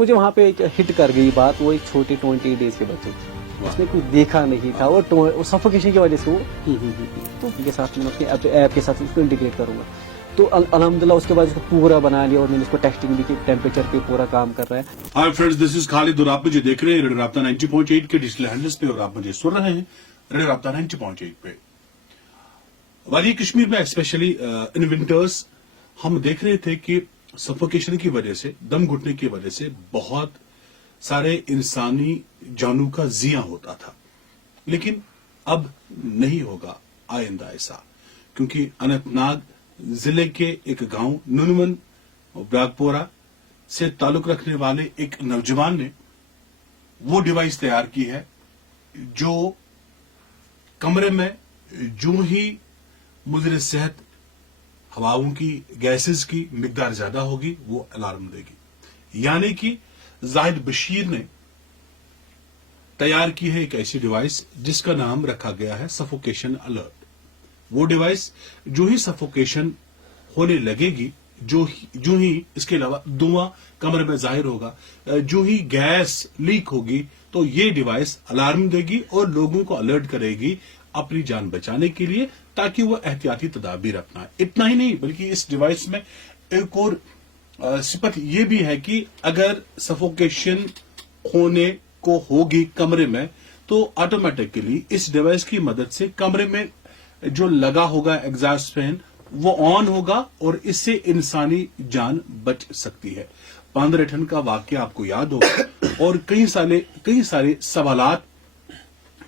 मुझे वहाँ पे एक हिट कर गई बात, वो एक छोटे 20 डेज के बच्चे, उसने कुछ देखा नहीं था और सफोकेशन की वजह से वो तो उनके साथ मैं उसके ऐप के साथ उसको इंटीग्रेट करूँगा। तो अल्हम्दुलिल्लाह उसके बाद इसको पूरा बना लिया और मैंने इसको टेस्टिंग भी की, टेम्परेचर पे पूरा काम कर रहा है। Hi friends, this is Khalid और आप मुझे देख रहे हैं रेडियो राब्ता 90.8 के डिजिटल हैंडल्स पे और आप मुझे सुन रहे हैं रेडियो राब्ता 90.8 पे। वादी कश्मीर में स्पेशली इन विंटर्स हम देख रहे थे कि सफोकेशन की वजह से, दम घुटने की वजह से बहुत सारे इंसानी जानों का जिया होता था, लेकिन अब नहीं होगा आइंदा ऐसा, क्योंकि अनंतनाग जिले के एक गांव नुनवन ब्रागपोरा से ताल्लुक रखने वाले एक नौजवान ने वो डिवाइस तैयार की है जो कमरे में जो ही मुज़र सेहत हवाओं की, गैसेस की मिकदार ज्यादा होगी वो अलार्म देगी। यानी कि जाहिद बशीर ने तैयार की है एक ऐसी डिवाइस जिसका नाम रखा गया है सफोकेशन अलर्ट। वो डिवाइस जो ही सफोकेशन होने लगेगी, जो ही इसके अलावा धुआं कमरे में जाहिर होगा, जो ही गैस लीक होगी, तो ये डिवाइस अलार्म देगी और लोगों को अलर्ट करेगी अपनी जान बचाने के लिए, ताकि वो एहतियाती तदाबीर अपनाए। इतना ही नहीं, बल्कि इस डिवाइस में एक और सिफत ये भी है कि अगर सफोकेशन होने को होगी कमरे में, तो ऑटोमेटिकली इस डिवाइस की मदद से कमरे में जो लगा होगा एग्जॉस्ट फैन वो ऑन होगा और इससे इंसानी जान बच सकती है। पांदरेठन का वाकया आपको याद होगा और कई सारे सवालात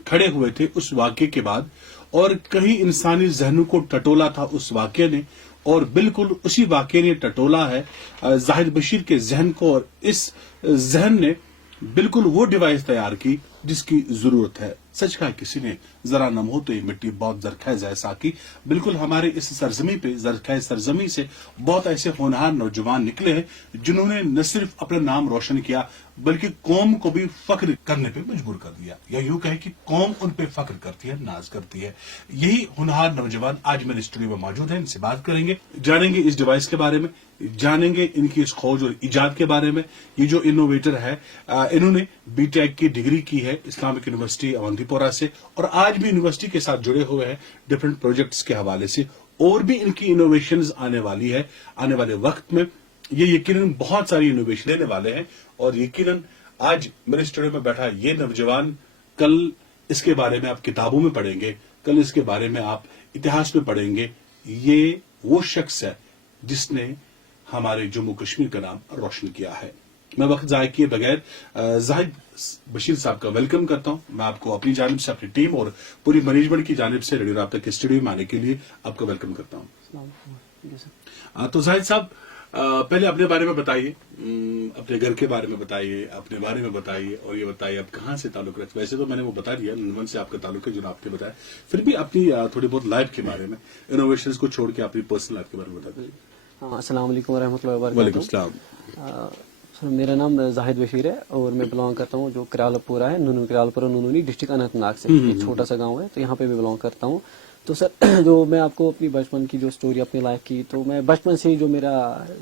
खड़े हुए थे उस वाकये के बाद, और कई इंसानी जहनों को टटोला था उस वाकये ने, और बिल्कुल उसी वाकये ने टटोला है जाहिद बशीर के जहन को, और इस जहन ने बिल्कुल वो डिवाइस तैयार की जिसकी जरूरत है। सच कहा किसी ने, जरा नम हो तो ये मिट्टी बहुत जरखेज है साकी। बिल्कुल हमारे इस सरजमी पे, जरखेज सरजमी से बहुत ऐसे होनहार नौजवान निकले हैं जिन्होंने न सिर्फ अपना नाम रोशन किया बल्कि कौम को भी फख्र करने पे मजबूर कर दिया, या यूं कहे कि कौम उन पे फख्र करती है, नाज करती है। यही होनहार नौजवान आज मेरे स्टूडियो में मौजूद है, इनसे बात करेंगे, जानेंगे इस डिवाइस के बारे में, जानेंगे इनकी इस खोज और इजाद के बारे में। ये जो इनोवेटर है, इन्होंने बीटेक की डिग्री की है इस्लामिक यूनिवर्सिटी अवंतीपोरा से, और आज भी यूनिवर्सिटी के साथ जुड़े हुए हैं डिफरेंट प्रोजेक्ट्स के हवाले से, और भी इनकी इनोवेशंस आने वाली है। आने वाले वक्त में ये यकीनन बहुत सारी इनोवेशन लेने वाले हैं, और यकीनन आज मेरे स्टूडियो में बैठा ये नौजवान, कल इसके बारे में आप किताबों में पढ़ेंगे, कल इसके बारे में आप इतिहास में पढ़ेंगे। ये वो शख्स है जिसने हमारे जम्मू कश्मीर का नाम रोशन किया है। मैं वक्त जाया किए बगैर जाहिद बशीर साहब का वेलकम करता हूं। मैं आपको अपनी जानिब से, अपनी टीम और पूरी मैनेजमेंट की जानिब से रेडियो राब्ता के स्टूडियो में आने के लिए आपका वेलकम करता हूं। तो जाहिद साहब, पहले अपने बारे में बताइए, अपने घर के बारे में बताइए, अपने बारे में बताइए, और ये बताइए आप कहाँ से ताल्लुक रखते। वैसे तो मैंने वो बता दिया, नुनवन से आपका ताल्लुक है जो आपने बताया, फिर भी अपनी थोड़ी बहुत लाइफ के बारे में, इनोवेशंस को छोड़ के अपनी पर्सनल लाइफ के बारे में बता दीजिए। अस्सलाम वालेकुम वरहमतुल्लाहि वबरकातुहू। वालेकुम सलाम। सर, मेरा नाम जाहिद बशीर है और मैं बिलोंग करता हूँ जो करालपुरा है, करालपुरा नुनूनी डिस्ट्रिक्ट अनंतनाग से, एक छोटा सा गांव है, तो यहाँ पे मैं बिलोंग करता हूँ। तो सर जो मैं आपको अपनी बचपन की जो स्टोरी अपनी लाइफ की, तो मैं बचपन से ही जो मेरा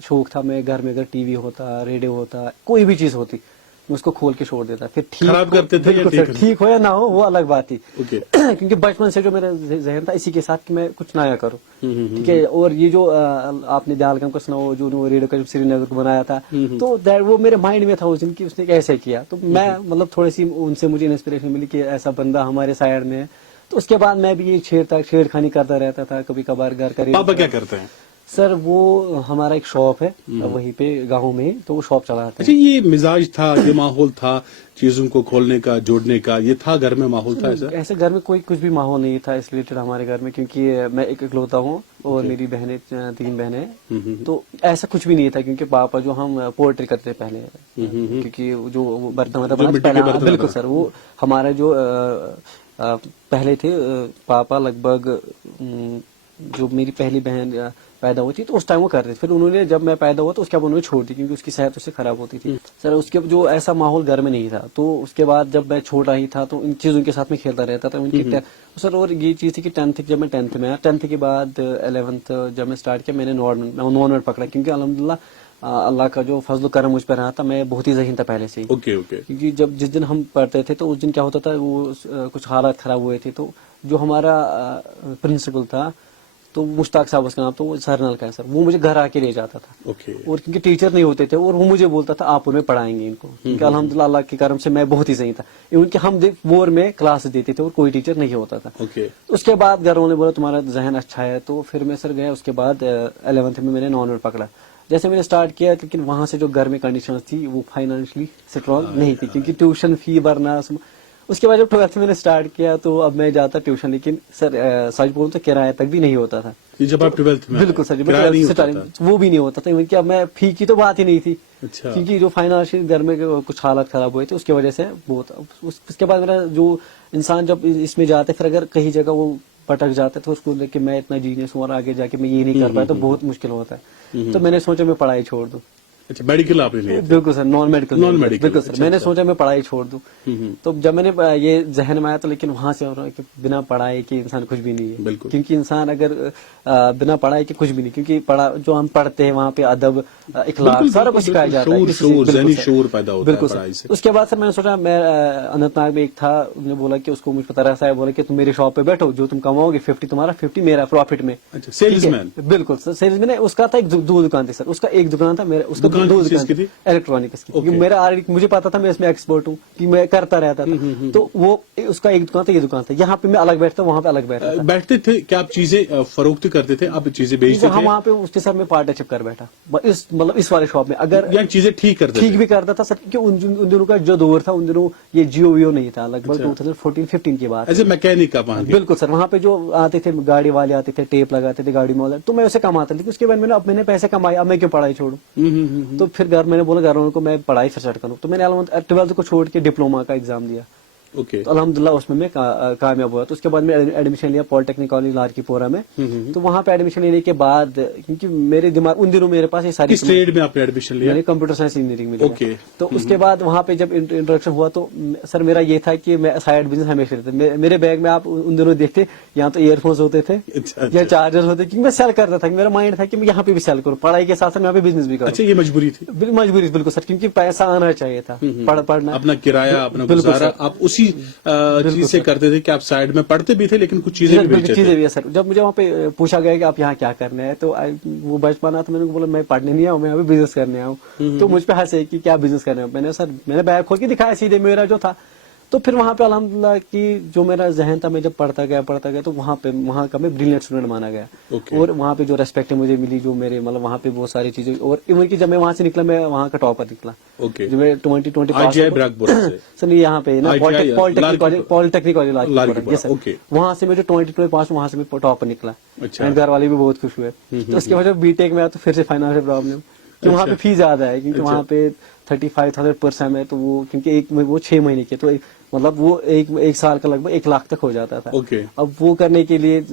शौक था, मैं घर में अगर टीवी होता, रेडियो होता, कोई भी चीज होती, मैं उसको खोल के छोड़ देता। फिर खराब करते थे या ठीक हो या ना हो वो अलग बात थी, Okay. क्योंकि बचपन से जो मेरा जहन था इसी के साथ कि मैं कुछ नया करूं, ठीक है। और ये जो आपने दयालगम का सुना, वो जो रेडियो का श्रीनगर को बनाया था, तो वो मेरे माइंड में था उस दिन की उसने कैसे किया। तो मैं मतलब थोड़ी सी उनसे मुझे इंस्पिरेशन मिली कि ऐसा बंदा हमारे साइड में है। तो उसके बाद मैं भी ये छेड़खानी करता रहता था, कभी कभार घर का। पापा क्या करते हैं? सर वो हमारा एक शॉप है वहीं पे गांव में, तो वो शॉप चलाते हैं। अच्छा, ये मिजाज था, ये माहौल था चीजों को खोलने का, जोड़ने का, ये था घर में माहौल था ऐसा? ऐसे घर में कोई कुछ भी माहौल नहीं था इस रिलेटेड हमारे घर में, क्योंकि मैं एक इकलौता हूँ और मेरी बहनें 3 बहनें हैं, तो ऐसा कुछ भी नहीं था। क्योंकि पापा जो हम पोएट्री करते पहले, क्योंकि जो बर्तन, बिल्कुल सर, वो हमारा जो पहले थे पापा, लगभग जो मेरी पहली बहन पैदा हुई थी तो उस टाइम वो कर रहे थे। फिर उन्होंने, जब मैं पैदा हुआ तो उसके बाद उन्होंने छोड़ दी, क्योंकि उसकी सेहत उससे खराब होती थी। सर उसके जो ऐसा माहौल घर में नहीं था, तो उसके बाद जब मैं छोटा ही था तो इन चीजों के साथ में खेलता रहता था उनकी। सर और ये चीज थी कि 10th जब मैं 10th में आया, 10th के बाद 11th जब मैं स्टार्ट किया, मैंने नॉन में पकड़ा, क्योंकि अल्हम्दुलिल्लाह अल्लाह का जो फजल करम मुझ पर रहा था, मैं बहुत ही ज़हीन था पहले से ही। ओके ओके क्योंकि जब जिस दिन हम पढ़ते थे तो उस दिन क्या होता था, वो कुछ हालात खराब हुए थे, तो जो हमारा प्रिंसिपल था, तो मुश्ताक साहब उसका नाम, तो वो सरनल का है सर, वो मुझे घर आके ले जाता था। ओके और क्योंकि टीचर नहीं होते थे, और वो मुझे बोलता था आप उन्हें पढ़ाएंगे इनको, क्योंकि अल्हम्दुलिल्लाह अल्लाह के करम से मैं बहुत ही सही था। इवन कि हम बोर में क्लास देते थे और कोई टीचर नहीं होता था। ओके उसके बाद घर वालों ने बोला तुम्हारा जहन अच्छा है, तो फिर मैं सर गया। उसके बाद 11th में मैंने नॉन वेड पकड़ा। जैसे मैंने स्टार्ट किया, लेकिन वहां से जो घर में कंडीशन थी वो फाइनेंशियली स्ट्रॉन्ग नहीं थी, क्योंकि ट्यूशन फी भरना। उसके बाद जब 12th में मैंने स्टार्ट किया तो अब मैं जाता ट्यूशन, लेकिन सर सच बोलूं तो किराया तक भी नहीं होता था। ये जब आप 12th में बिल्कुल सर, किराया नहीं होता था? वो भी नहीं होता था। इवन कि अब मैं फी की तो बात ही नहीं थी, अच्छा क्योंकि जो फाइनेंशियल घर में कुछ हालात खराब हुए थे उसकी वजह से बहुत। उसके बाद मेरा जो इंसान जब इसमें जाते, फिर अगर कहीं जगह वो भटक जाते तो उसको लेके मैं इतना जीनियस हूँ और आगे जाके मैं ये नहीं कर पाया तो बहुत मुश्किल होता है। तो मैंने सोचा मैं पढ़ाई छोड़ दूं। अच्छा, मेडिकल आपने लिया? बिल्कुल sir, non medical. Non medical, बिल्कुल सर, अच्छा, मैंने अच्छा। सोचा मैं पढ़ाई छोड़ दूं। तो जब मैंने ये जहन में आया तो, लेकिन वहां से हो रहा है कि बिना पढ़ाई के इंसान कुछ भी नहीं है। बिल्कुल। क्योंकि इंसान अगर बिना पढ़ाई के कुछ भी नहीं, क्योंकि जो हम पढ़ते हैं वहाँ पे अदब, इखलाक, बिल्कुल, सारा कुछ बिल्कुल, सिखाया जाता है। शऊर, इसी से- बिल्कुल ज़हनी सर। शऊर पैदा होता है बिल्कुल सर। पढ़ाई से। उसके बाद सर मैंने सोचा, मैं अनंतनाग में एक था, उन्होंने बोला कि उसको मुझ पर तरस आया, बोला कि तुम मेरी शॉप पे बैठो, जो तुम कमाओगे 50 तुम्हारा, 50 मेरा प्रॉफिट में। अच्छा, सेल्समैन? बिल्कुल सर, सेल्समैन। उसका था दो दुकान थी सर, उसका एक दुकान था, मेरा उसका दुकान दो किस चीज़ दुकान की थी? इलेक्ट्रॉनिक्स की। Okay. क्योंकि मेरा ऑलरेडी मुझे पता था मैं इसमें एक्सपर्ट हूँ, कि मैं करता रहता था। तो वो उसका एक दुकान था, ये दुकान था। यहाँ पे मैं अलग बैठता, वहाँ पे अलग बैठता था। बैठते थे क्या आप? चीजें फरोख्त करते थे, आप चीजें बेचते हम थे वहाँ पे उसके साथ में पार्टनरशिप कर बैठा, मतलब इस वाले शॉप में। अगर या चीजें ठीक करते ठीक थे? भी करता था सर, क्योंकि उन दिनों का जो दौर था, उन दिनों ये जियो वियो नहीं था, लगभग अच्छा। 2014-15 की बात। एज ए मैकेनिक आप वहाँ के? बिल्कुल सर, वहाँ पे जो आते थे गाड़ी वाले आते थे, टेप लगाते थे गाड़ी में, तो मैं उसे कमाता। लेकिन उसके बाद मैंने पैसे कमाए, अब मैं क्यों पढ़ाई छोड़ू? तो फिर मैंने बोला घर वालों को मैं पढ़ाई फिर स्टार्ट करूँ। तो मैंने 12th को छोड़ के डिप्लोमा का एग्जाम दिया। ओके तो अल्हम्दुलिल्लाह उसमें मैं कामयाब हुआ। तो उसके बाद मैं एडमिशन लिया पॉलिटेक्निक कॉलेज लारकीपोरा में। तो वहाँ पे एडमिशन लेने के बाद, क्योंकि मेरे दिमाग उन दिनों मेरे पास ये सारी किस ट्रेड में आपने एडमिशन लिया? मैंने कंप्यूटर साइंस इंजीनियरिंग में लिया। ओके। तो उसके बाद वहाँ पे जब इंट्रोडक्शन हुआ तो सर मेरा ये था कि मैं साइड बिजनेस हमेशा रहता। मेरे बैग में आप उन दिनों देखते, यहाँ तो ईयरफोन्स होते थे अच्छा, या चार्जर होते, क्योंकि मैं सेल करता था। मेरा माइंड था कि मैं यहाँ पे भी सेल करूँ, पढ़ाई के साथ साथ मैं यहाँ पे बिजनेस भी करूँ। अच्छा, ये मजबूरी थी? मजबूरी, बिल्कुल सर, क्योंकि पैसा आना चाहिए था पढ़ना, अपना किराया, अपना बिल्कुल गुजारा सर। आप उसी चीज से करते थे कि आप साइड में पढ़ते भी थे लेकिन कुछ चीजें भी बेचते चीजें थे? भी है सर। जब मुझे वहाँ पे पूछा गया कि आप यहाँ क्या करने हैं, तो वो बचपना था, मैंने बोला मैं पढ़ने नहीं आया हूँ, मैं अभी बिजनेस करने आया हूँ। तो मुझ पे हंसे कि क्या बिजनेस करने हो। मैंने बैग खोल के दिखाया सीधे मेरा जो था। तो फिर वहाँ पे अल्हम्दुलिल्लाह कि जो मेरा जहन था, मैं जब पढ़ता गया तो वहाँ का मैं ब्रिलियंट स्टूडेंट माना गया। Okay. और वहाँ पे जो रेस्पेक्ट मुझे मिली, जो मेरे मतलब वहाँ पे बहुत सारी चीजें, और इवन की जब मैं वहाँ से निकला, मैं वहाँ का टॉपर निकला। ओके। जो मैं 2020 पास IGI ब्रैकपुरा से? सर यहाँ पे ना IGI polytechnic college Larkipura, sir. okay. वहाँ से मैं जो 2020 पास, वहाँ से मैं टॉपर निकला। अच्छा। एंड घर वाले भी बहुत खुश हुए। तो उसके बाद जब बीटेक में आया तो फिर से फाइनेंशियल प्रॉब्लम, कि वहाँ पे फीस ज्यादा है, क्योंकि वहाँ पे 35,000 पर सेम है। तो वो क्योंकि वो 6 महीने के, तो मतलब वो एक साल का लगभग 1 लाख तक हो जाता था। ओके। अब वो करने के लिए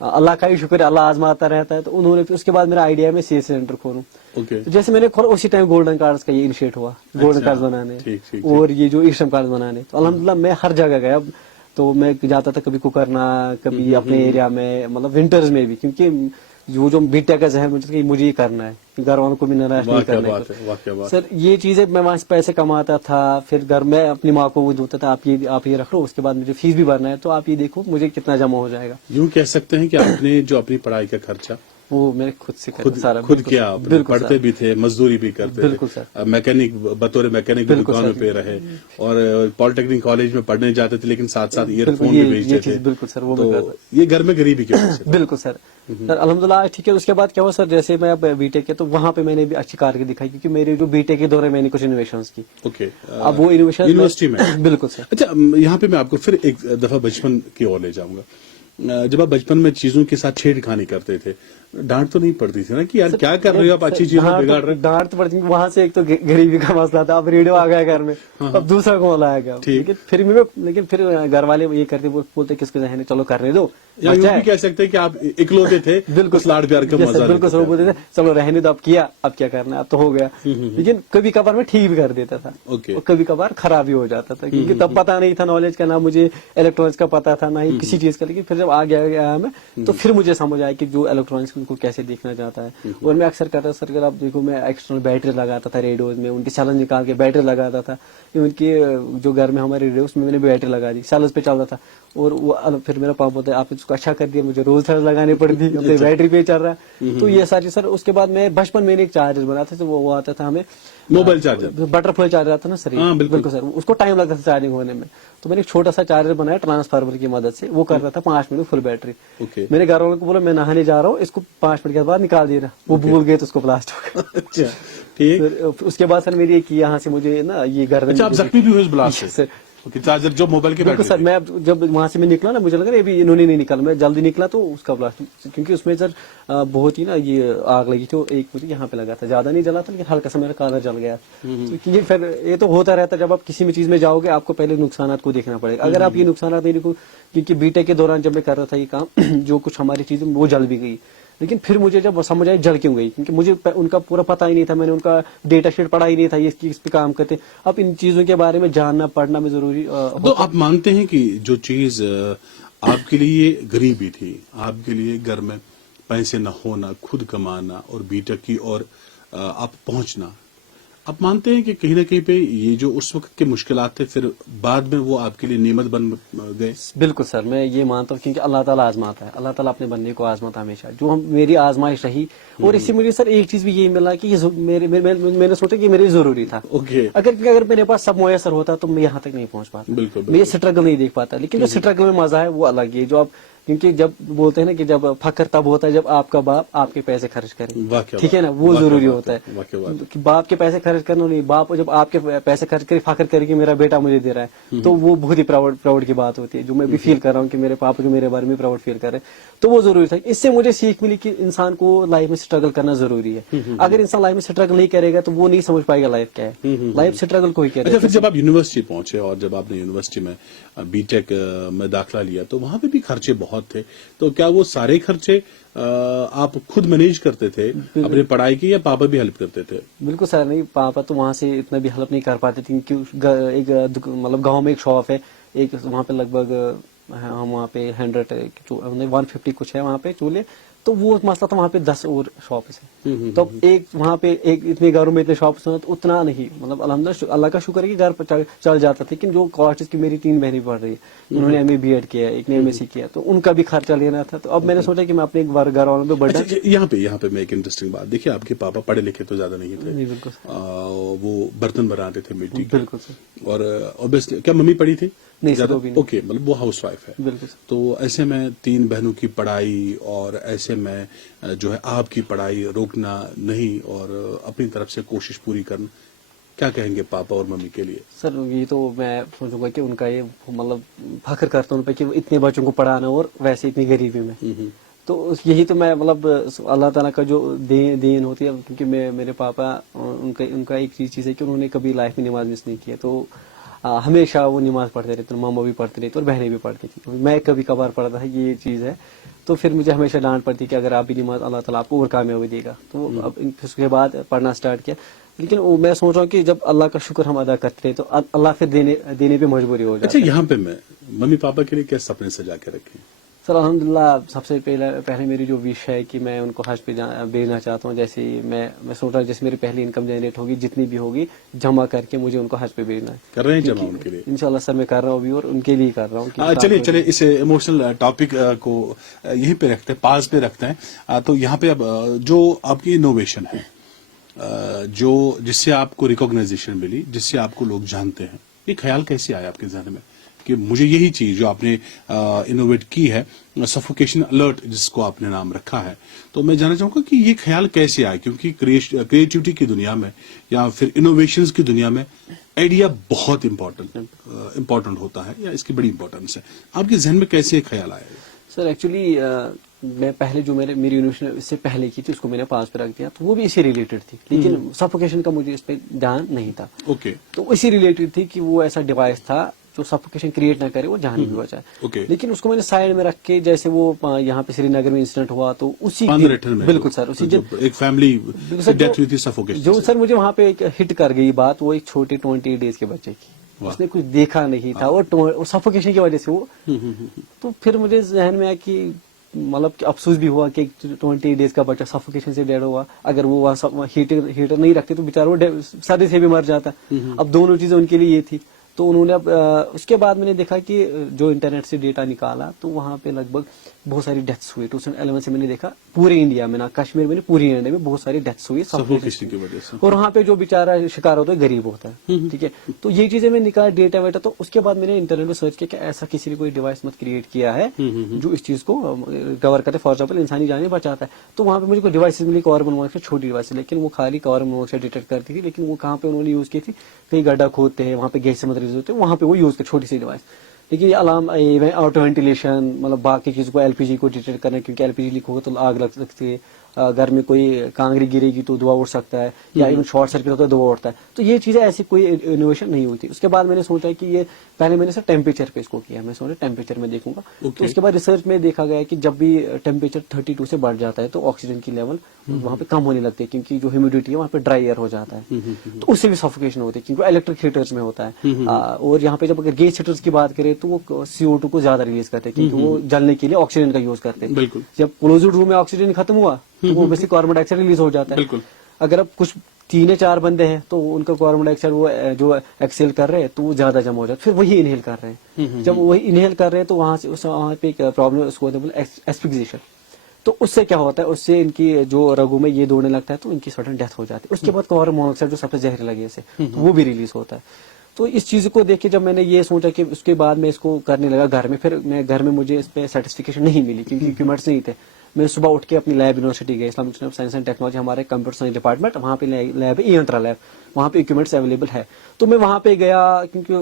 अल्लाह का ही शुक्र है, अल्लाह आजमाता रहता है। तो उन्होंने फिर उसके बाद मेरा आइडिया में सीएस सेंटर खोलूं। ओके। तो जैसे मैंने खोला, उसी टाइम गोल्डन कार्ड्स का ये इनिशिएट हुआ, गोल्डन कार्ड्स बनाने ठीक, और ये जो ईश्रम कार्ड बनाने। तो अल्हम्दुलिल्लाह मैं हर जगह गया। तो मैं जाता था कभी कुकरना, कभी अपने एरिया में, मतलब विंटर्स में भी, क्योंकि जो बीटेक का जहन मुझे ये करना है, घर वालों को भी निराश नहीं करना है। सर ये चीजें मैं वहां से पैसे कमाता था, फिर घर में अपनी माँ को वो देता था, आप ये रख लो, उसके बाद मुझे फीस भी भरना है, तो आप ये देखो मुझे कितना जमा हो जाएगा। यूं कह सकते हैं कि आपने जो अपनी पढ़ाई का खर्चा वो मैंने खुद से करा सारा। खुद किया आपने? बिल्कुल पढ़ते भी थे, मजदूरी भी करते बिल्कुल थे, सर। मैकेनिक, बतौर मैकेनिक बिल्कुल दुकानों सर। पे रहे, और पॉलिटेक्निक कॉलेज में पढ़ने जाते थे, लेकिन साथ साथ ईयरफोन बिल्कुल, भी ये बेचते चीज़ थे। बिल्कुल सर, वो मैं तो करता। ये घर में गरीबी की वजह से? बिल्कुल सर। सर अल्हम्दुलिल्लाह ठीक है। उसके बाद क्या हुआ सर, जैसे मैं अब बीटेक के, तो वहाँ पे मैंने भी अच्छी कारकर्दगी दिखाई, क्योंकि मेरे जो बीटेक के दौरान मैंने कुछ इनोवेशंस की। ओके। अब वो इनोवेशन यूनिवर्सिटी में? बिल्कुल सर। अच्छा, यहाँ पे मैं आपको फिर एक दफा बचपन की ओर ले जाऊंगा। जब आप बचपन में चीजों के साथ छेड़खानी करते थे, डांट तो नहीं पड़ती थी ना कि यार क्या कर रहे हो आप, अच्छी चीजें बिगाड़ रहे हो? डांट तो पड़ती, वहां से एक तो गरीबी का मसला था, अब रेडियो आ गया घर में, अब दूसरा कौन लाएगा। लेकिन फिर घर वाले ये करते, बोलते किसके जहन है, चलो करने दो। या यूं भी कह सकते हैं कि आप इकलौते थे, बिल्कुल उस लाड प्यार का मजा बिल्कुल सर, बोलते थे चलो रहने दो, अब किया, अब क्या करना है, अब तो हो गया। लेकिन कभी कभार मैं ठीक भी कर देता था, ओके। और कभी कभार खराब भी हो जाता था, क्योंकि तब पता नहीं था नॉलेज का, ना मुझे इलेक्ट्रॉनिक्स का पता था, ना ही किसी चीज का। लेकिन फिर जब आ गया मैं, तो फिर मुझे समझ आया कि जो इलेक्ट्रॉनिक्स को कैसे देखना चाहता है। और मैं अक्सर करता सर, अगर आप देखो मैं एक्सटर्नल बैटरी लगाता था रेडियोज में, उनकी सेल्स निकाल के बैटरी लगाता था, उनकी जो घर में हमारे रेडियो उसमें मैंने बैटरी लगा दी, सेल्स पे चल रहा था। और वो फिर मेरा पापा बोलता है आपने उसको अच्छा कर दिया, मुझे रोज सेल्स लगाने पड़ती, अपने बैटरी पे चल रहा है। तो ये सारी सर, उसके बाद मैं बचपन में एक चार्जर बनाते थे, वो आता था हमें मोबाइल चार्जर, बटरफ्लाई चार्जर आता ना सर, बिल्कुल सर, उसको टाइम लगता था चार्जिंग होने में। तो मैंने एक छोटा सा चार्जर बनाया ट्रांसफार्मर की मदद से, वो करता था 5 मिनट में फुल बैटरी। मेरे घर वालों को बोला मैं नहाने जा रहा हूँ, इसको 5 मिनट के बाद निकाल देना, वो भूल गए तो उसको ब्लास्ट हो गया। अच्छा ठीक। उसके बाद सर मेरी एक यहाँ से मुझे ना ये गर्दन, अच्छा आप जख्मी भी हुए इस ब्लास्ट से? चार्जर जो मोबाइल के बिल्कुल सर, मैं जब वहां से मैं निकला ना, मुझे लगा ये भी इन्होंने नहीं निकाला, मैं जल्दी निकला तो उसका ब्लास्ट, क्योंकि उसमें सर बहुत ही ना ये आग लगी थी, एक मुझे यहाँ पे लगा था, ज्यादा नहीं जला था लेकिन हल्का सा मेरा कालर जल गया। तो ये फिर ये तो होता रहता है, जब आप किसी भी चीज में जाओगे आपको पहले नुकसानात को देखना पड़ेगा। अगर आप ये नुकसानात नहीं देखो, क्योंकि बीटेक के दौरान जब मैं कर रहा था ये काम जो कुछ हमारी चीजें वो जल भी गई, लेकिन फिर मुझे जब समझ आई जल क्यों गई, क्योंकि मुझे उनका पूरा पता ही नहीं था, मैंने उनका डेटा शीट पढ़ा ही नहीं था, ये इस पे काम करते। अब इन चीजों के बारे में जानना पढ़ना में जरूरी तो आप मानते हैं कि जो चीज आपके लिए गरीबी थी, आपके लिए घर में पैसे न होना, खुद कमाना और बीटेक की और आप पहुंचना, आप मानते हैं कि कहीं ना कहीं पे ये जो उस वक्त के मुश्किलात थे फिर बाद में वो आपके लिए नेमत बन गए? बिल्कुल सर, मैं ये मानता हूँ, क्योंकि अल्लाह ताला आजमाता है, अल्लाह ताला अपने बंदे को आजमाता हमेशा, जो हम मेरी आजमाइश रही। और इससे मुझे सर एक चीज भी यही मिला कि ये मैंने सोचा कि मेरे जरूरी था। अगर मेरे पास सब मुयसर होता तो मैं यहाँ तक नहीं पहुंच पाता, मैं ये स्ट्रगल नहीं देख पाता। लेकिन जो स्ट्रगल में मजा है वो अलग है, जो आप, क्योंकि जब बोलते हैं ना कि जब फखर तब होता है जब आपका बाप आपके पैसे खर्च करे, ठीक है ना, वो जरूरी होता है कि बाप के पैसे खर्च करना नहीं, बाप जब आपके पैसे खर्च करे फखर करे कि मेरा बेटा मुझे दे रहा है, तो वो बहुत ही प्राउड की बात होती है, जो मैं भी फील कर रहा हूँ कि मेरे पापा जो मेरे बारे में प्राउड फील कर रहे हैं। तो वो जरूरी था। इससे मुझे सीख मिली कि इंसान को लाइफ में स्ट्रगल करना जरूरी है। अगर इंसान लाइफ में स्ट्रगल नहीं करेगा तो वो नहीं समझ पाएगा लाइफ क्या है, लाइफ स्ट्रगल को ही करेगा। अच्छा, फिर जब आप यूनिवर्सिटी पहुंचे और जब आपने यूनिवर्सिटी में बीटेक में दाखिला लिया तो वहां पे भी खर्चे बहुत थे, तो क्या वो सारे खर्चे आप खुद मैनेज करते थे अपनी पढ़ाई की, या पापा भी हेल्प करते थे? बिल्कुल सर, नहीं, पापा तो वहां से इतना भी हेल्प नहीं कर पाते थे, क्योंकि एक मतलब गांव में एक शॉप है, एक वहां पे लगभग हम वहाँ पे 150 कुछ है वहाँ पे चूल्हे, तो वो मसला था। वहाँ पे 10 और शॉप है, तो एक वहाँ पे एक इतने घरों में इतने शॉप तो उतना नहीं, मतलब अल्हम्दुलिल्लाह अल्लाह का शुक्र है कि घर पर चल जाता था। लेकिन जो कॉलेज की मेरी 3 बहनें पढ़ रही है, उन्होंने MA BEd किया, एक ने MSc किया, तो उनका भी खर्चा लेना था। तो अब मैंने सोचा कि मैं अपने एक बार घर वालों पे बढ़ा। यहाँ पे मैं एक इंटरेस्टिंग बात, देखिए आपके पापा पढ़े लिखे तो ज्यादा नहीं थे, बिल्कुल, वो बर्तन बनाते थे मिट्टी के, बिल्कुल सर। और ऑब्वियसली क्या मम्मी पढ़ी थी? नहीं सर, वो भी नहीं। ओके, मतलब वो हाउस वाइफ है। बिल्कुल। तो ऐसे में 3 बहनों की पढ़ाई और ऐसे में जो है आपकी पढ़ाई रोकना नहीं और अपनी तरफ से कोशिश पूरी करना, क्या कहेंगे पापा और मम्मी के लिए? सर ये तो मैं सोचूंगा कि उनका ये मतलब फख्र करता हूँ उन पे कि इतने बच्चों को पढ़ाना और वैसे इतनी गरीबी में। तो यही तो मैं मतलब अल्लाह ताला का जो देन होती है, क्योंकि मेरे पापा उनका एक चीज है कि उन्होंने कभी लाइफ में नमाज मिस नहीं किया, तो हमेशा वो नमाज पढ़ते रहते, मामा भी पढ़ते रहते और बहनें भी पढ़ती थी। मैं कभी कभार पढ़ता था, ये चीज है। तो फिर मुझे हमेशा डांट पड़ती कि अगर आप भी नमाज, अल्लाह ताला आपको और कामयाबी देगा। तो अब उसके बाद पढ़ना स्टार्ट किया। लेकिन मैं सोच रहा हूँ कि जब अल्लाह का शुक्र हम अदा करते हैं तो अल्लाह फिर देने पे मजबूरी हो जाती है। अच्छा, यहाँ पे मैं मम्मी पापा के लिए क्या सपने सजा के रखे? सर अल्हम्दुलिल्लाह, सबसे पहले मेरी जो विश है कि मैं उनको हज पे भेजना चाहता हूँ। जैसे मैं सोच रहा हूँ जैसे मेरी पहली इनकम जनरेट होगी, जितनी भी होगी, जमा करके मुझे उनको हज पे भेजना है। कर रहे हैं जमा उनके लिए? इंशाल्लाह सर मैं कर रहा हूँ अभी, और उनके लिए कर रहा हूँ। चलिए इस इमोशनल टॉपिक को यहीं पे रखते हैं, पास पे रखते हैं। तो यहाँ पे अब जो आपकी इनोवेशन है, जो जिससे आपको रिकॉग्नाइजेशन मिली, जिससे आपको लोग जानते हैं, ये ख्याल कैसे आया आपके जहन में कि मुझे यही चीज जो आपने इनोवेट की है, सफोकेशन अलर्ट जिसको आपने नाम रखा है, तो मैं जानना चाहूंगा कि ये ख्याल कैसे आया? क्योंकि क्रिएटिविटी की दुनिया में या फिर इनोवेशंस की दुनिया में आइडिया बहुत इम्पोर्टेंट होता है, या इसकी बड़ी इंपॉर्टेंस है। आपके जहन में कैसे ख्याल आया? सर एक्चुअली मैं पहले जो मेरी यूनिवर्सिटी इससे पहले की थी उसको मैंने पास पे रख दिया, तो वो भी इसी रिलेटेड थी, लेकिन सफोकेशन का मुझे इस पे ध्यान नहीं था। ओके। तो इसी रिलेटेड थी कि वो ऐसा डिवाइस था जो सफोकेशन क्रिएट ना करे, वो जान भी बचाए। ओके। लेकिन उसको मैंने साइड में रख के, जैसे वो यहाँ पे श्रीनगर में इंसिडेंट हुआ तो उसी बिल्कुल सर, उसी एक फैमिली डेथ हुई थी सफोकेशन जो सर मुझे वहाँ पे एक हिट कर गई बात, वो एक छोटे 28 डेज के बच्चे की, उसने कुछ देखा नहीं था और सफोकेशन की वजह से वो, तो फिर मुझे जहन में आया कि मतलब कि अफसोस भी हुआ कि 20 डेज का बच्चा सफोकेशन से डेड हुआ. अगर वो वहाँ हीटर नहीं रखते तो बेचारा वो सर्दी से भी मर जाता. अब दोनों चीजें उनके लिए ये थी. तो उन्होंने अब उसके बाद मैंने देखा कि जो इंटरनेट से डेटा निकाला तो वहाँ पे लगभग बहुत सारी डेथ्स हुई. 2011 से मैंने देखा पूरे इंडिया में, ना कश्मीर में नहीं, पूरी इंडिया में बहुत सारी डेथ्स हुई सफोकेशन की वजह से. और वहाँ पे जो बेचारा शिकार होता है गरीब होता है. ठीक है, तो ये चीजें मैंने निकाला डेटा वेटा. तो उसके बाद मैंने इंटरनेट में सर्च किया कि ऐसा किसी ने कोई डिवाइस मत क्रिएट किया है जो इस चीज को कवर करे. फॉर एग्जाम्पल इंसानी जाने बचाता है. तो वहाँ पे मुझे कोई डिवाइसेज मिली, कार्बन मोनोऑक्साइड छोटी डिवाइस, लेकिन वो खाली कार्बन मोनोऑक्साइड डिटेक्ट करती थी. लेकिन वो कहाँ पे उन्होंने यूज की थी, कहीं गड्ढा खोदते हैं, वहाँ पे गैस से मत रिलीज होते हैं, वहाँ पे वो यूज कर छोटी सी डिवाइस. लेकिन ये अलार्म, ऑटो वेंटिलेशन, मतलब बाकी चीज को, एलपीजी को डिटेक्ट करना, क्योंकि एलपीजी लीक होगा तो आग लग सकती है. घर में कोई कांगरी गिरेगी तो धुआं उड़ सकता है, या इवन शॉर्ट सर्किट होता है धुआं उड़ता है. तो ये चीजें ऐसी कोई इनोवेशन नहीं हुई थी. उसके बाद मैंने सोचा कि ये पहले मैंने सर टेम्परेचर पे इसको किया. मैं सोचा टेम्परेचर में देखूंगा. तो उसके बाद रिसर्च में देखा गया कि जब भी टेम्परेचर 32 से बढ़ जाता है तो ऑक्सीजन की लेवल वहाँ पे कम होने लगती है, क्योंकि जो ह्यूमिडिटी है वहाँ पे ड्राई एयर हो जाता है. तो उससे भी सफोकेशन होती है, क्योंकि इलेक्ट्रिक हीटर्स में होता है. और यहाँ पे जब अगर गैस हीटर्स की बात करें तो वो CO2 को ज्यादा रिलीज करते हैं, क्योंकि वो जलने के लिए ऑक्सीजन का यूज करते हैं. जब क्लोज्ड रूम में ऑक्सीजन खत्म हुआ तो वो बेसिक कार्बन डाइऑक्साइड रिलीज हो जाता है. अगर अब कुछ 3 या 4 बंदे हैं तो उनका कार्बन डाइऑक्साइड वो जो एक्सेल कर रहे हैं तो वो ज्यादा जमा हो जाता है, फिर वही इनहेल कर रहे हैं. जब वही इनहेल कर रहे हैं तो वहां से वहां पे एक प्रॉब्लम उसको एस्फिक्सिएशन. तो उससे क्या होता है, उससे इनकी जो रगों में ये दौड़ने लगता है तो इनकी सडन डेथ हो जाती है. उसके बाद कार्बन मोनोऑक्साइड जो सबसे जहरीला गैस है तो वो भी रिलीज होता है. तो इस चीज को देख के जब मैंने ये सोचा कि उसके बाद मैं इसको करने लगा घर में, फिर मैं घर में मुझे इस पे सर्टिफिकेशन नहीं मिली क्योंकि इक्विपमेंट्स नहीं थे. मैं सुबह उठ के अपनी लैब यूनिवर्सिटी गया, Islamic institute of science and technology, हमारे कंप्यूटर साइंस डिपार्टमेंट, वहाँ पे लैब है यंत्रा लैब, वहाँ पे इक्विपमेंट्स अवेलेबल है. तो मैं वहाँ पे गया, क्योंकि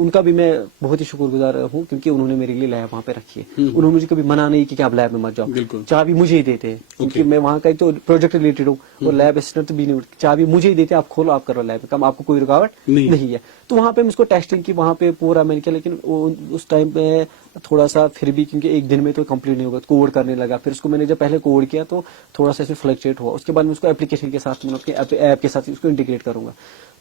उनका भी मैं बहुत ही शुक्रगुजार हूँ क्योंकि उन्होंने मेरे लिए लैब वहाँ पे रखी है. उन्होंने मुझे कभी मना नहीं कि आप लैब में मत जाओ, चाबी मुझे ही देते हैं, क्योंकि मैं वहाँ का तो प्रोजेक्ट रिलेटेड हूँ और लैब असिस्टेंट तो भी नहीं, चाबी मुझे ही देते, आप खोलो, आप करो लैब में काम, आपको कोई रुकावट नहीं है. तो वहाँ पे मुझको टेस्टिंग की, वहाँ पे पूरा मैंने किया. लेकिन उस टाइम पे थोड़ा सा फिर भी, क्योंकि एक दिन में तो कंप्लीट नहीं होगा, कोड करने लगा. फिर उसको मैंने जब पहले कोड किया तो थोड़ा सा इसमें फ्लक्चुएट हुआ. उसके बाद मैं उसको एप्लीकेशन के साथ, मतलब ऐप के साथ उसको इंटीग्रेट करूंगा.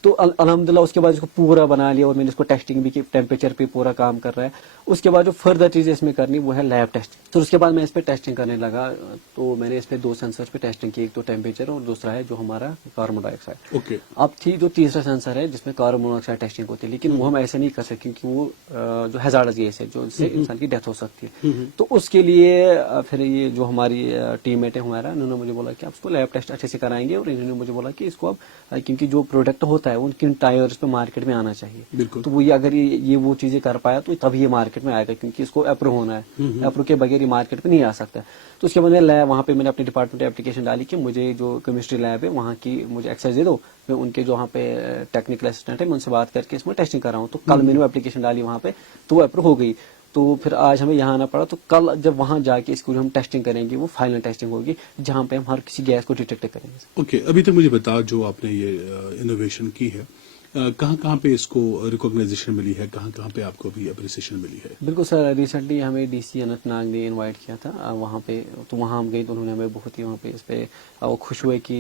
तो अल्हम्दुलिल्लाह उसके बाद इसको पूरा बना लिया और मैंने इसको टेस्टिंग भी की, टेम्परेचर पे पूरा काम कर रहा है. उसके बाद जो फर्दर चीजें इसमें करनी वो है लैब टेस्ट. तो उसके बाद मैं इस पे टेस्टिंग करने लगा. तो मैंने इस पे 2 सेंसर पे टेस्टिंग की, एक तो टेम्परेचर और दूसरा है जो हमारा कार्बन डाइऑक्साइड. अब थी जो तीसरा सेंसर है जिसमें कार्बन मोनोऑक्साइड टेस्टिंग होती है, लेकिन वो हम ऐसे नहीं कर सकते क्योंकि वो जो हैजार्डस गैस है जो इससे इंसान की डेथ हो सकती है. तो उसके लिए फिर ये जो हमारी टीममेट है हमारा, उन्होंने मुझे बोला कि आप उसको लैब टेस्ट अच्छे से कराएंगे. और इन्होंने मुझे बोला कि इसको अब, क्योंकि जो प्रोडक्ट होता है वो किन टायर्स पे मार्केट में आना चाहिए, तो वो ये अगर ये वो चीजें कर पाया तो तभी ये मार्केट में आएगा, क्योंकि इसको अप्रूव होना है. अप्रूव के बगैर ये मार्केट में नहीं आ सकता. तो उसके बाद लैब वहाँ पे मैंने अपने डिपार्टमेंट एप्लीकेशन डाली कि मुझे जो केमिस्ट्री लैब है वहाँ की मुझे एक्सेस दे दो. मैं उनके जो वहाँ पे टेक्निकल असिस्टेंट है मैं उनसे बात करके इसमें टेस्टिंग कर रहा हूँ. तो कल मैंने एप्लीकेशन डाली वहाँ पे तो वो अप्रूव हो गई. तो फिर आज हमें यहाँ आना पड़ा. तो कल जब वहाँ जाके इसको हम टेस्टिंग करेंगे वो फाइनल टेस्टिंग होगी जहाँ पे हम हर किसी गैस को डिटेक्ट करेंगे. ओके, अभी तक मुझे बताओ जो आपने ये इनोवेशन की है, कहाँ पे इसको रिकॉग्नाइजेशन मिली है, कहाँ पे आपको भी अप्रिसिएशन मिली है? बिल्कुल सर, रिसेंटली हमें DC अनंतनाग ने इनवाइट किया था वहाँ पे. तो वहाँ हम गए तो उन्होंने हमें बहुत ही वहाँ पे इस पे वो खुश हुए कि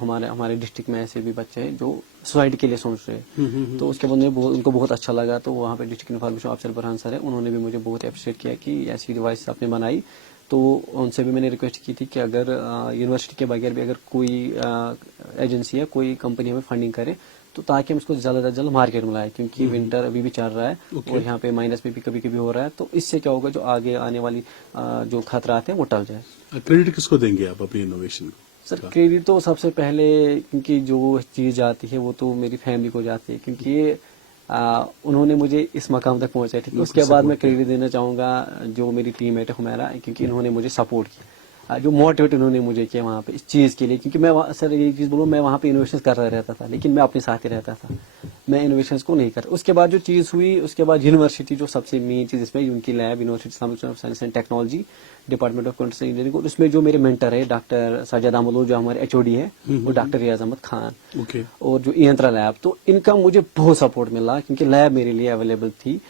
हमारे डिस्ट्रिक्ट में ऐसे भी बच्चे हैं जो सोसाइटी के लिए सोच रहे हैं. तो उसके बाद उनको बहुत अच्छा लगा. तो वहाँ पे district information officer Burhan sir है, उन्होंने भी मुझे बहुत अप्रिशिएट किया कि ऐसी डिवाइस आपने बनाई. तो उनसे भी मैंने रिक्वेस्ट की थी कि अगर यूनिवर्सिटी के बगैर भी अगर कोई एजेंसी या कोई कंपनी हमें फंडिंग करे तो ताकि हम इसको जल्द से जल्द मार्केट में लाए, क्योंकि विंटर अभी भी चल रहा है और यहाँ पे माइनस में भी कभी कभी हो रहा है. तो इससे क्या होगा, जो आगे आने वाली जो खतरात हैं वो टल जाए. क्रेडिट किसको देंगे आप अपनी इनोवेशन को? सर क्रेडिट तो सबसे पहले, क्योंकि जो चीज जाती है वो तो मेरी फैमिली को जाती है, क्योंकि उन्होंने मुझे इस मकाम तक पहुंचाया. ठीक है, उसके बाद मैं क्रेडिट देना चाहूंगा जो मेरी टीम है हमारा, क्योंकि इन्होंने मुझे सपोर्ट किया, जो मोटिवेट उन्होंने मुझे किया वहाँ पे इस चीज़ के लिए. क्योंकि मैं सर एक चीज़ बोलूँ, मैं वहाँ पे इनोवेशन करता रहता था लेकिन मैं अपने साथ ही रहता था, मैं इनोवेशन को नहीं करता. उसके बाद जो चीज़ हुई, उसके बाद यूनिवर्सिटी जो सबसे मेन चीज़ इसमें उनकी lab, university Islamic institute of science and technology, department of computer engineering, और उसमें जो मेरे मेंटर है डॉक्टर साजिद अमलो, जो हमारे HOD है, वो डॉक्टर रियाज अहमद खान, और जो यंत्रा लैब, तो इनका मुझे बहुत सपोर्ट मिला क्योंकि लैब मेरे लिए अवेलेबल थी.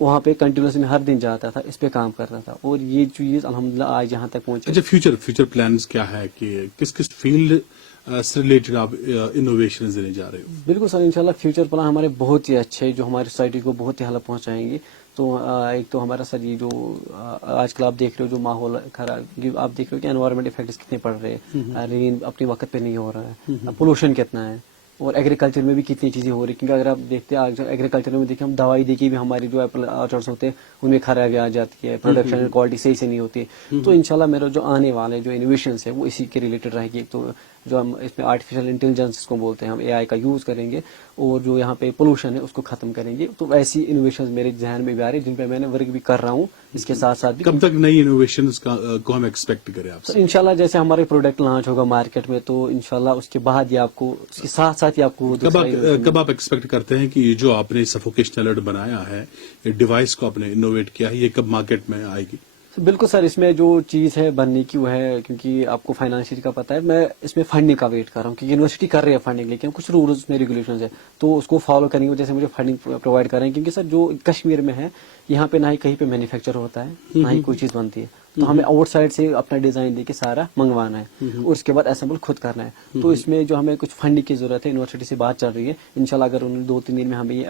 वहाँ पे कंटिन्यूसली मैं हर दिन जाता था, इस पे काम कर रहा था और ये चीज़ अल्हम्दुलिल्लाह आज यहाँ तक पहुंची. अच्छा, फ्यूचर प्लान्स क्या है कि किस फील्ड से रिलेटेड आप इनोवेशन देने जा रहे हो? बिल्कुल सर, इंशाल्लाह फ्यूचर प्लान हमारे बहुत ही अच्छे, जो हमारी सोसाइटी को बहुत ही हेल्प पहुंचाएंगे. تو ایک تو ہمارا سر یہ جو آج کل آپ دیکھ رہے ہو جو ماحول خراب، آپ دیکھ رہے ہو کہ انوائرمنٹ افیکٹس کتنے پڑ رہے ہیں، رین اپنے وقت پہ نہیں ہو رہا ہے، پولوشن کتنا ہے، اور ایگریکلچر میں بھی کتنی چیزیں ہو رہی ہیں. کیونکہ اگر آپ دیکھتے ہیں ایگریکلچر میں دیکھیں ہم دوائی دے کے بھی ہماری جو ایپل آرچرڈس ہوتے ہیں ان میں خرابی آ جاتی ہے، پروڈکشن کوالٹی صحیح سے نہیں ہوتی. تو انشاءاللہ میرا جو آنے والے جو انوویشنس ہے وہ اسی کے ریلیٹڈ رہے گی. تو جو ہم اس میں آرٹیفیشیل انٹیلیجنس کو بولتے ہیں، ہم AI کا یوز کریں گے اور جو یہاں پہ پولوشن ہے اس کو ختم کریں گے. تو ایسی انوویشنز میرے ذہن میں بھی آ رہی ہیں جن پہ میں نے ورک بھی کر رہا ہوں. اس کے ساتھ ساتھ بھی کب تک نئی انوویشنز کو ہم ایکسپیکٹ کریں آپ سے؟ انشاءاللہ جیسے ہمارے پروڈکٹ لانچ ہوگا مارکیٹ میں تو انشاءاللہ اس کے بعد یہ آپ کو اس کے ساتھ ساتھ ہی آپ کو کب آپ ایکسپیکٹ کرتے ہیں کہ یہ جو آپ نے سفوکیشن الرٹ بنایا ہے، یہ ڈیوائس کو آپ نے انوویٹ کیا ہے، یہ کب مارکیٹ میں آئے گی؟ بالکل سر، اس میں جو چیز ہے بننے کی وہ ہے، کیونکہ آپ کو فائنانشیل کا پتہ ہے، میں اس میں فنڈنگ کا ویٹ کر رہا ہوں کیونکہ یونیورسٹی کر رہی ہے فنڈنگ، لیکن کچھ رولز میں ریگولیشنز ہے تو اس کو فالو کرنے کی وجہ سے مجھے فنڈنگ پرووائڈ کر رہے ہیں. کیونکہ سر جو کشمیر میں ہے یہاں پہ نہ ہی کہیں پہ مینوفیکچر ہوتا ہے نہ ہی کوئی چیز بنتی ہے، تو ہمیں آؤٹ سائڈ سے اپنا ڈیزائن دے کے سارا منگوانا ہے اور اس کے بعد اسمبل خود کرنا ہے. تو اس میں جو ہمیں کچھ فنڈنگ کی ضرورت ہے، یونیورسٹی سے بات چل رہی ہے. انشاءاللہ اگر انہوں نے 2-3 دن میں ہمیں یہ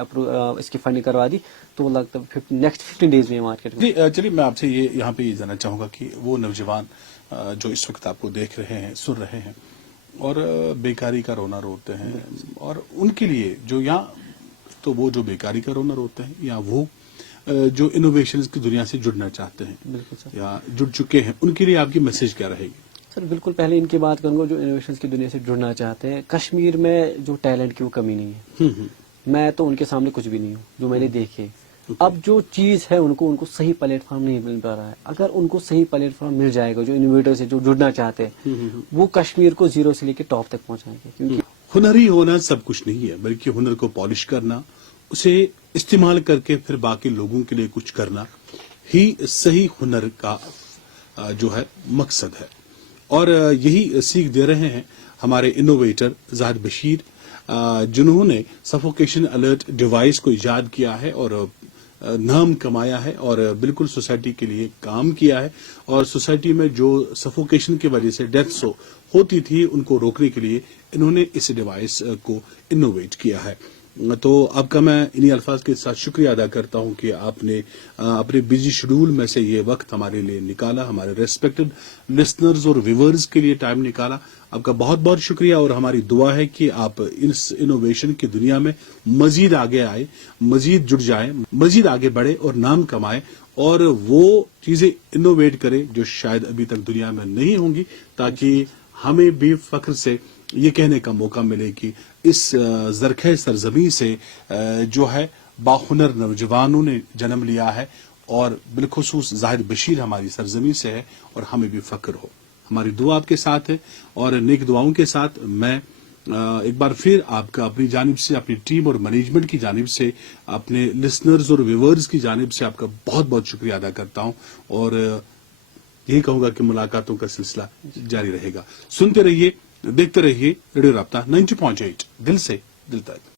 اس کی فنڈنگ کروا دی تو لگتا ہے نیکسٹ 15 days میں مارکیٹ میں. جی چلیے، میں آپ سے یہاں پہ یہ جاننا چاہوں گا کہ وہ نوجوان جو اس وقت آپ کو دیکھ رہے ہیں، سن رہے ہیں اور بیکاری کا رونا روتے ہیں، اور ان کے لیے جو یہاں تو وہ جو بیکاری کا رونا روتے ہیں یا وہ جو انوویشنز کی دنیا سے جڑنا چاہتے ہیں بالکل سر. یا جڑ چکے ہیں، ان کے لیے آپ کی میسج کیا رہے گی؟ سر بالکل پہلے ان کی بات کروں گا جو انوویشنز کی دنیا سے جڑنا چاہتے ہیں. کشمیر میں جو ٹیلنٹ کی وہ کمی نہیں ہے، میں تو ان کے سامنے کچھ بھی نہیں ہوں جو میں نے دیکھے. اب جو چیز ہے ان کو صحیح پلیٹ فارم نہیں مل پا رہا ہے. اگر ان کو صحیح پلیٹ فارم مل جائے گا جو انوویٹر سے جو جڑنا چاہتے ہیں وہ کشمیر کو زیرو سے لے کے ٹاپ تک پہنچائیں گے. کیونکہ ہنری ہونا سب کچھ نہیں ہے، بلکہ ہنر کو پالش کرنا، اسے استعمال کر کے پھر باقی لوگوں کے لیے کچھ کرنا ہی صحیح ہنر کا جو ہے مقصد ہے. اور یہی سیکھ دے رہے ہیں ہمارے انوویٹر زاہد بشیر، جنہوں نے سفوکیشن الرٹ ڈیوائس کو ایجاد کیا ہے اور نام کمایا ہے اور بالکل سوسائٹی کے لیے کام کیا ہے. اور سوسائٹی میں جو سفوکیشن کی وجہ سے ڈیتھس ہوتی تھی ان کو روکنے کے لیے انہوں نے اس ڈیوائس کو انوویٹ کیا ہے. تو آپ کا میں انہی الفاظ کے ساتھ شکریہ ادا کرتا ہوں کہ آپ نے اپنے بزی شیڈول میں سے یہ وقت ہمارے لیے نکالا، ہمارے ریسپیکٹڈ لسنرز اور ویورز کے لیے ٹائم نکالا. آپ کا بہت بہت شکریہ، اور ہماری دعا ہے کہ آپ اس انوویشن کی دنیا میں مزید آگے آئے، مزید جڑ جائیں، مزید آگے بڑھے اور نام کمائے اور وہ چیزیں انوویٹ کرے جو شاید ابھی تک دنیا میں نہیں ہوں گی، تاکہ ہمیں بھی فخر سے یہ کہنے کا موقع ملے کہ اس زرخیز سرزمین سے جو ہے باہنر نوجوانوں نے جنم لیا ہے، اور بالخصوص زاہد بشیر ہماری سرزمین سے ہے، اور ہمیں بھی فخر ہو. ہماری دعا آپ کے ساتھ ہے، اور نیک دعاؤں کے ساتھ میں ایک بار پھر آپ کا اپنی جانب سے، اپنی ٹیم اور مینجمنٹ کی جانب سے، اپنے لسنرز اور ویورز کی جانب سے آپ کا بہت بہت شکریہ ادا کرتا ہوں. اور یہی کہوں گا کہ ملاقاتوں کا سلسلہ جاری رہے گا. سنتے رہیے، دیکھتے رہیے ریڈیو رابطہ 90.8، دل سے دل تک.